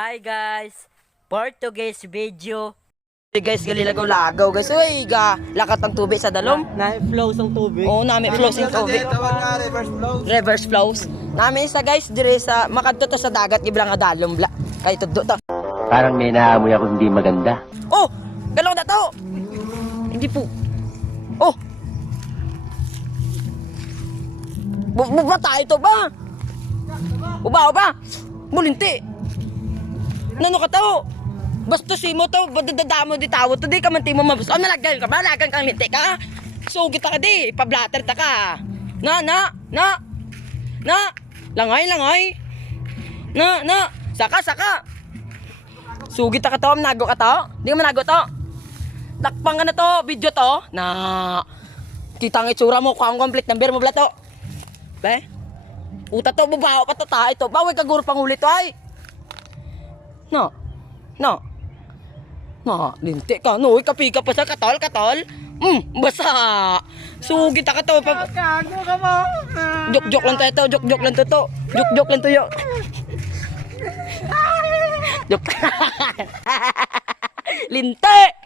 Hi guys, for today's video. Hey guys, gali lagaw guys. Uy, lakat ang tubig sa dalom. Na-flows ang tubig. Oo, nami flows ang tubig. Reverse flows. Nami sa guys dire sa makadto to sa dagat giblang nga dalom bla. Kay tudto to. Parang may naamoy ako hindi maganda. Oh, galong na to. Hindi po. Oh. Buba tayo to ba? Uba. Mulinti. Nano ka to? Basta si mo to, badadamo di tawo to, di ka man timo mabus. Oh, nalagan ka ba? Nalagan kang linti ka? Sugit ta ka di, pablatter ta ka. Na. Langay. Na. Saka. Sugit ta ka to, manago ka to? Di ka manago to? Takpang ka na to, video to. Na. Kita ang itsura mo, kung complete number mo bala to. Be? Uta to, babaho pa to tayo to. Bawal ka guro pangulit to ay. No. Linti ka. No, kapi ka pa sa katol. Basa. Sugit ka to. Gago ka mo. Jok lang tayo to. Jok lang to. Jok lang to yo. Jok. Linti.